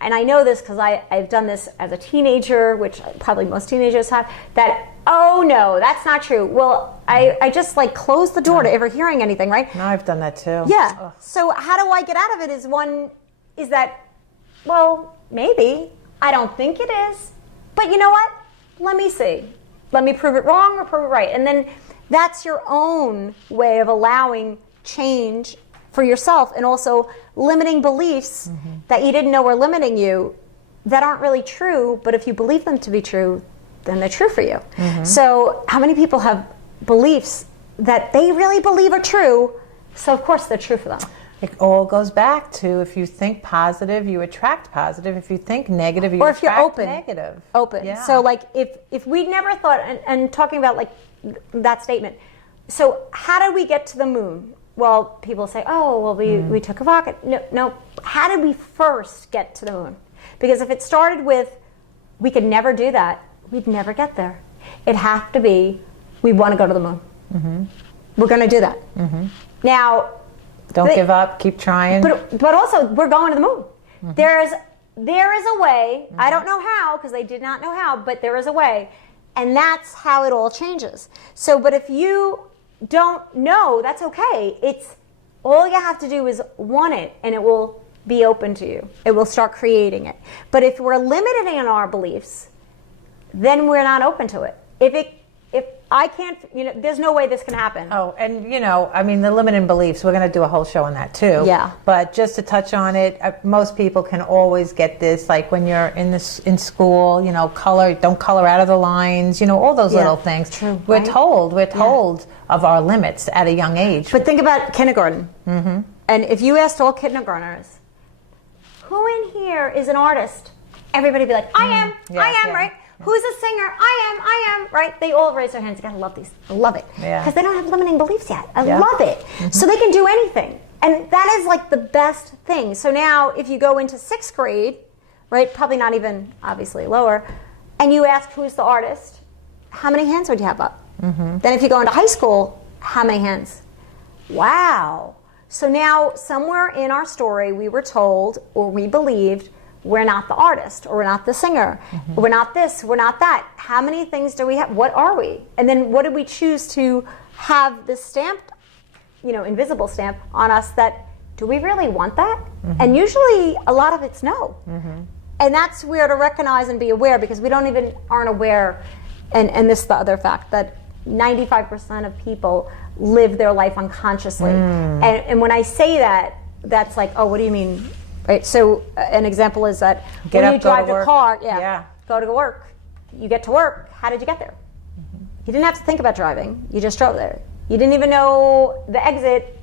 and I know this because I've done this as a teenager, which probably most teenagers have, that, oh no, that's not true. Well, I just like close the door to ever hearing anything, right? No, I've done that too. Yeah. Ugh. So how do I get out of it is that, well, maybe. I don't think it is. But you know what? Let me see. Let me prove it wrong or prove it right. And then that's your own way of allowing change for yourself, and also limiting beliefs that you didn't know were limiting you that aren't really true, but if you believe them to be true, then they're true for you. So how many people have beliefs that they really believe are true, so of course they're true for them? It all goes back to, if you think positive, you attract positive. If you think negative, you or if attract you're open. negative. Open. Yeah. So like if we'd never thought, and talking about like that statement, so how did we get to the moon? Well, people say, oh, well, we took a rocket. No. How did we first get to the moon? Because if it started with, we could never do that, we'd never get there. It has to be, we want to go to the moon. We're going to do that. Now, don't give up, keep trying. But also, we're going to the moon. There is a way, I don't know how, because they did not know how, but there is a way. And that's how it all changes. So, but if you don't know, that's okay. It's all you have to do is want it, and it will be open to you. It will start creating it. But if we're limited in our beliefs, then we're not open to it. If I can't, there's no way this can happen. Oh, and I mean, the limiting beliefs, we're going to do a whole show on that too. Yeah. But just to touch on it, most people can always get this, like when you're in school, don't color out of the lines, all those little things. True. We're told of our limits at a young age. But think about kindergarten. And if you asked all kindergartners, who in here is an artist? Everybody would be like, I am, right? Who's a singer? I am, right? They all raise their hands. You gotta love these. I love it. Because they don't have limiting beliefs yet. I love it. So they can do anything. And that is like the best thing. So now if you go into 6th grade, right, probably not even obviously lower, and you ask who's the artist, how many hands would you have up? Then if you go into high school, how many hands? Wow. So now somewhere in our story we were told, or we believed, we're not the artist, or we're not the singer, we're not this, we're not that. How many things do we have? What are we? And then what did we choose to have this stamp, invisible stamp on us that, do we really want that? And usually a lot of it's no. And that's where to recognize and be aware, because we aren't aware, and this is the other fact, that 95% of people live their life unconsciously. And when I say that, that's like, oh, what do you mean? Right, so an example is that when you drive your car, go to work, you get to work, how did you get there? You didn't have to think about driving, you just drove there. You didn't even know the exit,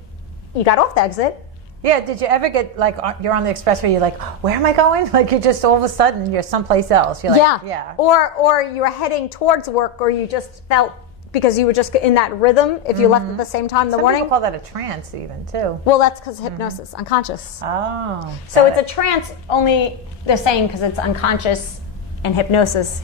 you got off the exit. Yeah, did you ever get, like, you're on the expressway, you're like, where am I going? Like, you're just all of a sudden, you're someplace else. You're like, yeah. Or you were heading towards work, or you just felt, because you were just in that rhythm, if you left at the same time in the morning. Some people call that a trance even, too. Well, that's because hypnosis, unconscious. Oh. So it's a trance, only they're saying because it's unconscious, and hypnosis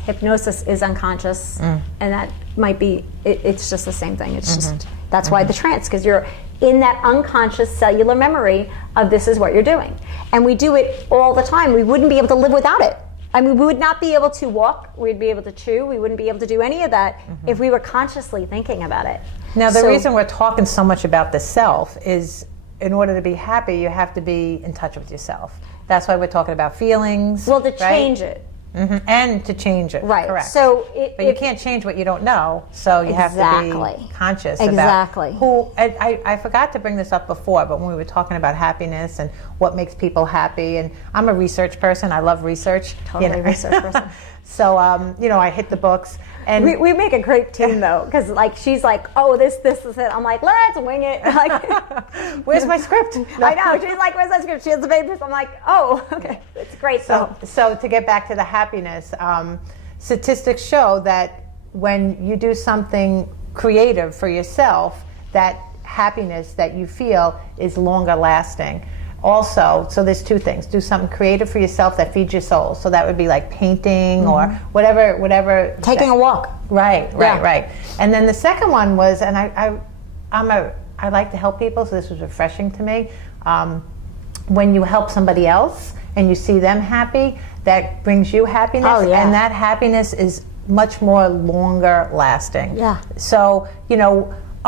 is unconscious, and that might be, it's just the same thing. It's just, that's why the trance, because you're in that unconscious cellular memory of this is what you're doing. And we do it all the time. We wouldn't be able to live without it. I mean, we would not be able to walk, we'd be able to chew, we wouldn't be able to do any of that if we were consciously thinking about it. Now, the reason we're talking so much about the self is in order to be happy, you have to be in touch with yourself. That's why we're talking about feelings. Well, to right? change it. Mm-hmm. And to change it. Right. Correct. So but you can't change what you don't know, so you have to be conscious about who. I forgot to bring this up before, but when we were talking about happiness and what makes people happy, and I'm a research person. I love research. Totally research person. So, I hit the books. And we make a great team though, because like she's like, oh, this is it. I'm like, let's wing it. Like, where's my script? I know. She's like, where's that script? She has the papers. I'm like, oh, okay, it's great. So to get back to the happiness, statistics show that when you do something creative for yourself, that happiness that you feel is longer lasting. Also, so there's two things. Do something creative for yourself that feeds your soul. So that would be like painting or whatever. Taking a walk. Right. And then the second one was, and I like to help people, so this was refreshing to me. When you help somebody else and you see them happy, that brings you happiness. Oh, yeah. And that happiness is much more longer lasting. Yeah. So,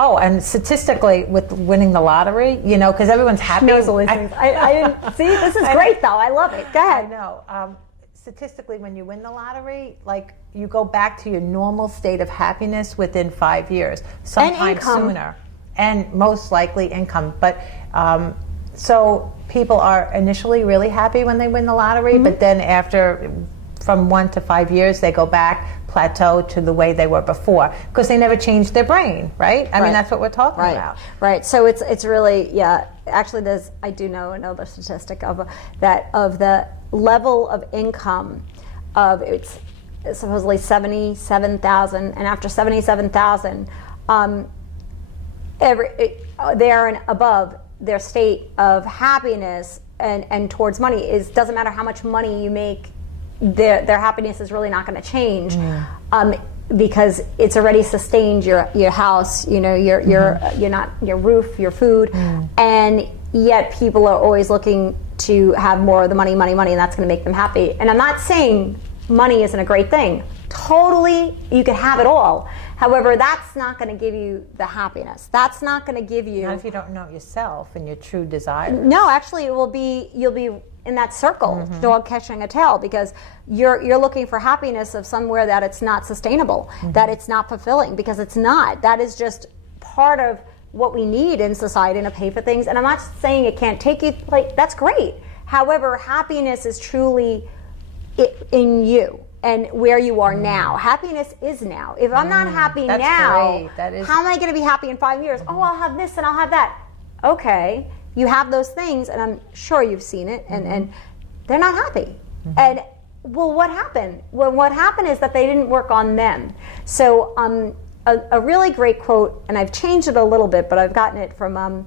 and statistically, with winning the lottery, because everyone's happy. She knows all these things. I didn't see. This is great, though. I love it. Go ahead. I know. Statistically, when you win the lottery, like you go back to your normal state of happiness within 5 years, sometimes sooner, and most likely income. But so people are initially really happy when they win the lottery, but then after from 1 to 5 years, they go back plateau to the way they were before because they never changed their brain, right? I mean, that's what we're talking about. Right. So it's really, actually I do know another statistic of the level of income of it's supposedly 77,000, and after 77,000, there and above their state of happiness and towards money doesn't matter how much money you make. Their happiness is really not going to change because it's already sustained your house, your roof, your food, and yet people are always looking to have more of the money, and that's going to make them happy. And I'm not saying money isn't a great thing. Totally, you can have it all. However, that's not going to give you the happiness. That's not going to give you. Not if you don't know yourself and your true desires. No, actually, you'll be in that circle, dog catching a tail, because you're looking for happiness of somewhere that it's not sustainable, that it's not fulfilling, because it's not. That is just part of what we need in society to pay for things. And I'm not saying it can't take you, that's great. However, happiness is truly in you and where you are now. Happiness is now. If I'm not happy now, how am I going to be happy in 5 years? Oh, I'll have this and I'll have that. Okay. You have those things, and I'm sure you've seen it, and they're not happy. And, well, what happened? Well, what happened is that they didn't work on them. So a really great quote, and I've changed it a little bit, but I've gotten it from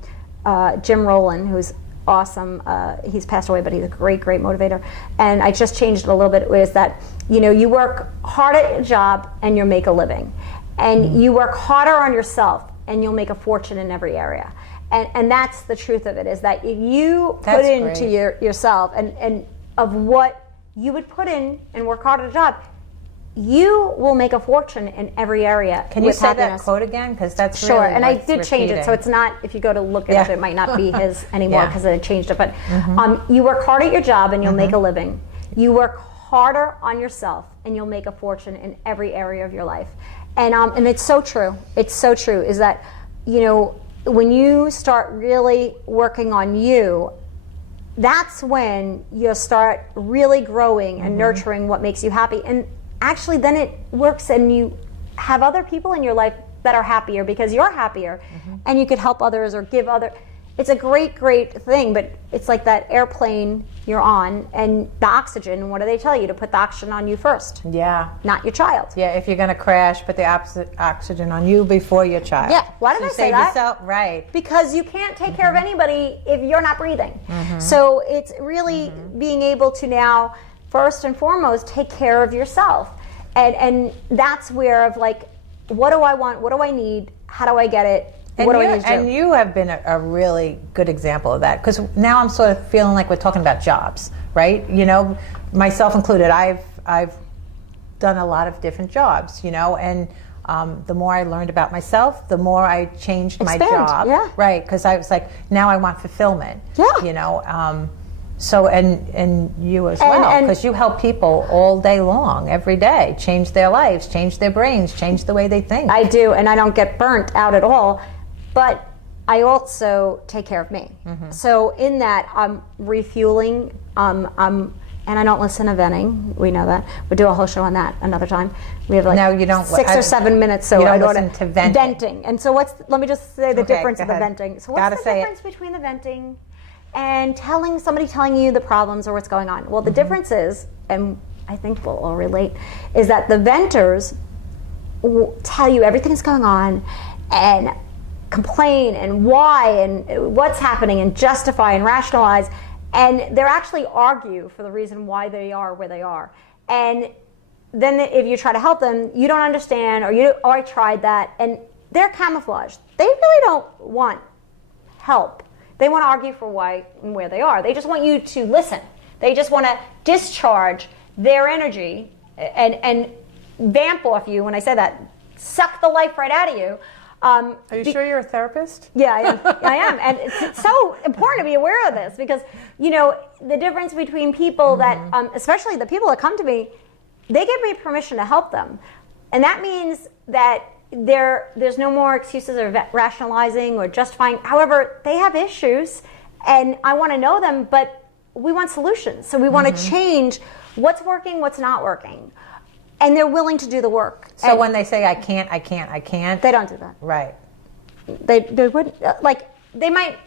Jim Rowland, who's awesome. He's passed away, but he's a great motivator. And I just changed it a little bit, is that, you work hard at your job, and you'll make a living. And you work harder on yourself, and you'll make a fortune in every area. And that's the truth of it, is that if you put into yourself and of what you would put in and work hard at a job, you will make a fortune in every area. Can you say that quote again? Because that's sure. Really and I did change it, so it's not. If you go to look at it, it might not be his anymore because I changed it. But you work hard at your job and you'll make a living. You work harder on yourself and you'll make a fortune in every area of your life. And it's so true. It's so true. Is that when you start really working on you, that's when you start really growing and nurturing what makes you happy. And actually then it works, and you have other people in your life that are happier because you're happier, and you could help others or give other. It's a great thing, but it's like that airplane you're on and the oxygen. What do they tell you? To put the oxygen on you first. Yeah. Not your child. Yeah, if you're going to crash, put the oxygen on you before your child. Yeah. Why did I say that? Yourself, right. Because you can't take care of anybody if you're not breathing. So it's really being able to now, first and foremost, take care of yourself. And that's where of what do I want? What do I need? How do I get it? And you have been a really good example of that, because now I'm sort of feeling like we're talking about jobs, right? Myself included. I've done a lot of different jobs, and the more I learned about myself, the more I changed my Expand, job. yeah. Right, because I was like, now I want fulfillment. Yeah. You know, so and you as well, because you help people all day long, every day, change their lives, change their brains, change the way they think. I do, and I don't get burnt out at all. But I also take care of me. So in that, I'm refueling. And I don't listen to venting. We know that. We'll do a whole show on that another time. We have like no, you don't, 6 or 7 minutes. So you don't I don't listen to venting. And so let me just say the difference of the ahead. venting. So what's the difference between the venting and somebody telling you the problems or what's going on? Well, the difference is, and I think we'll all relate, is that the venters will tell you everything's going on and complain and why and what's happening and justify and rationalize. And they're actually argue for the reason why they are where they are. And then if you try to help them, you don't understand, or I tried that, and they're camouflaged. They really don't want help. They want to argue for why and where they are. They just want you to listen. They just want to discharge their energy and vamp off you. When I say that, suck the life right out of you. Are you sure you're a therapist? Yeah, I am. I am. And it's so important to be aware of this because, you know, the difference between people that, especially the people that come to me, they give me permission to help them. And that means that there's no more excuses or rationalizing or justifying. However, they have issues and I want to know them, but we want solutions. So we want to change what's working, what's not working. And they're willing to do the work. So when they say, I can't, they don't do that. Right. They wouldn't, like, they might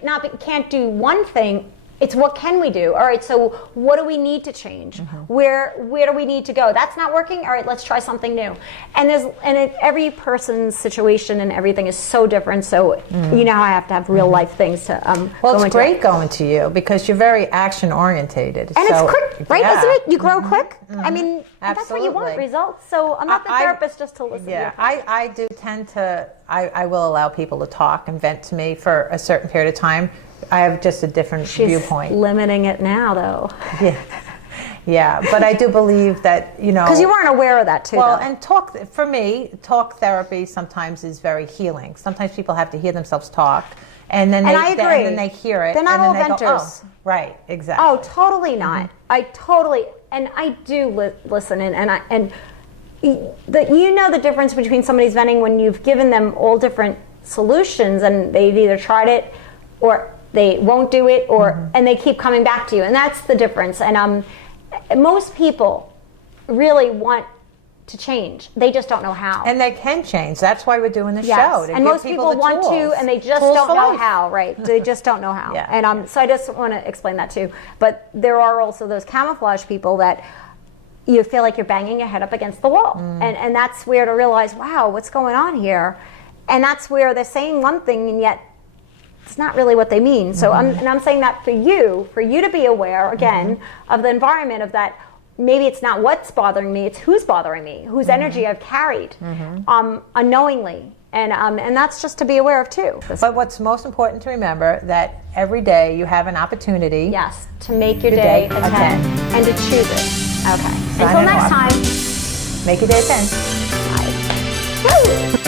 can't do one thing. It's what can we do? All right, so what do we need to change? Where do we need to go? That's not working? All right, let's try something new. And every person's situation and everything is so different. So you know how I have to have real life things to well, it's great going to you because you're very action orientated. And so, it's quick, right? Yeah. Isn't it? You grow quick. I mean, that's what you want, Absolutely. results. So I'm not the therapist just to listen. Yeah, I do tend to, I will allow people to talk and vent to me for a certain period of time. I have just a different viewpoint. Limiting it now, though. Yeah, but I do believe that, you know. Because you weren't aware of that, too. Well, though. and for me, talk therapy sometimes is very healing. Sometimes people have to hear themselves talk, and then I agree. and then they hear it. They're not and then all they venters. Go, oh, right, exactly. Oh, totally not. And I do listen, and you know the difference between somebody's venting when you've given them all different solutions, and they've either tried it, or they won't do it, or and they keep coming back to you, and that's the difference. And most people really want to change. They just don't know how. And they can change. That's why we're doing the Yes. show. And most people want to, and they just don't know how, right? They just don't know how. Yeah. And so I just want to explain that too. But there are also those camouflage people that you feel like you're banging your head up against the wall. And that's where to realize, wow, what's going on here? And that's where they're saying one thing, and yet it's not really what they mean. So I'm saying that for you to be aware, again, of the environment of that. Maybe it's not what's bothering me, it's who's bothering me, whose energy I've carried unknowingly. And that's just to be aware of, too. But what's most important to remember, that every day you have an opportunity. Yes, to make your day a 10 and to choose it. Okay. Until next time. Make your day a 10. Bye. Woo!